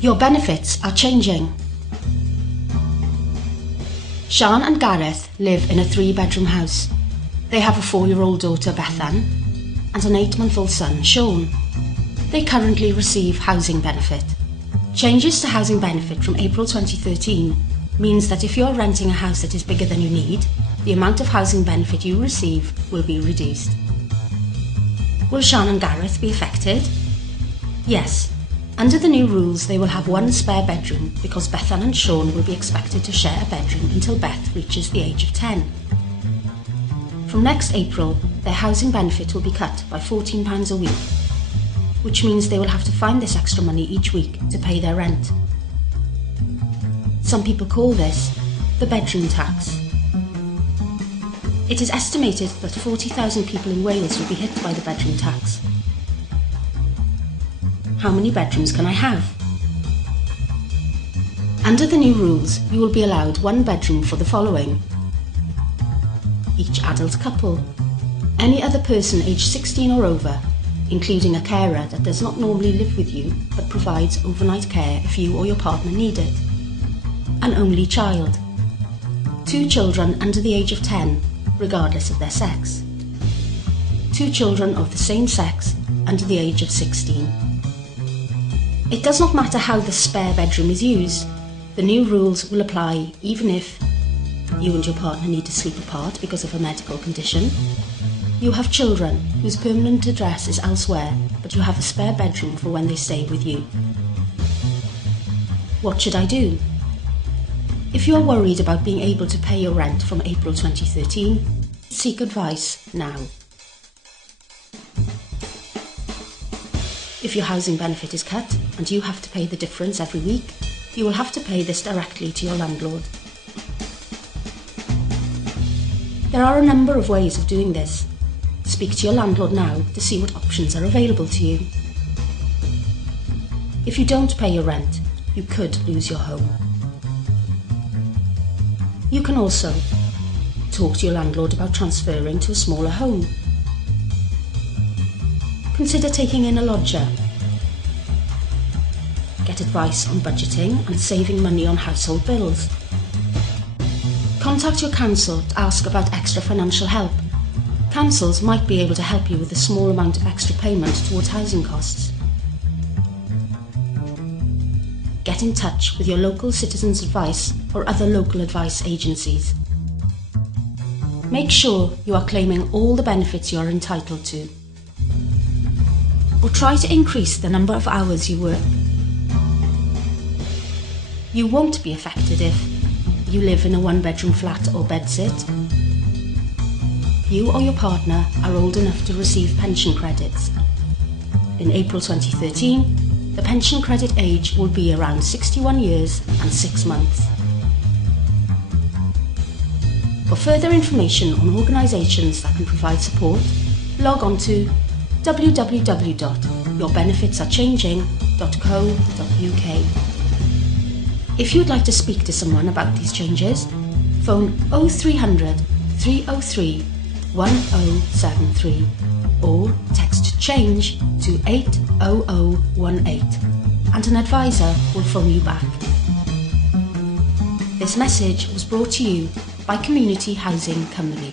Your benefits are changing. Sian and Gareth live in a 3-bedroom house. They have a 4-year-old daughter, Bethan, and an 8-month-old son, Sean. They currently receive housing benefit. Changes to housing benefit from April 2013 means that if you're renting a house that is bigger than you need, the amount of housing benefit you receive will be reduced. Will Sian and Gareth be affected? Yes. Under the new rules, they will have 1 spare bedroom because Bethan and Sean will be expected to share a bedroom until Beth reaches the age of 10. From next April, their housing benefit will be cut by £14 a week, which means they will have to find this extra money each week to pay their rent. Some people call this the bedroom tax. It is estimated that 40,000 people in Wales will be hit by the bedroom tax. How many bedrooms can I have? Under the new rules, you will be allowed 1 bedroom for the following: each adult couple, any other person aged 16 or over, including a carer that does not normally live with you but provides overnight care if you or your partner need it, an only child, 2 children under the age of 10, regardless of their sex, 2 children of the same sex under the age of 16. It does not matter how the spare bedroom is used. The new rules will apply even if you and your partner need to sleep apart because of a medical condition, you have children whose permanent address is elsewhere, but you have a spare bedroom for when they stay with you. What should I do? If you are worried about being able to pay your rent from April 2013, seek advice now. If your housing benefit is cut and you have to pay the difference every week, you will have to pay this directly to your landlord. There are a number of ways of doing this. Speak to your landlord now to see what options are available to you. If you don't pay your rent, you could lose your home. You can also talk to your landlord about transferring to a smaller home. Consider taking in a lodger. Get advice on budgeting and saving money on household bills. Contact your council to ask about extra financial help. Councils might be able to help you with a small amount of extra payment towards housing costs. Get in touch with your local Citizens Advice or other local advice agencies. Make sure you are claiming all the benefits you are entitled to. Or try to increase the number of hours you work. You won't be affected if you live in a 1-bedroom flat or bedsit, you or your partner are old enough to receive pension credits. In April 2013, the pension credit age will be around 61 years and 6 months. For further information on organisations that can provide support, log on to www.yourbenefitsarechanging.co.uk. If you'd like to speak to someone about these changes, phone 0300 303 1073 or text CHANGE to 80018 and an advisor will phone you back. This message was brought to you by Community Housing Cymru.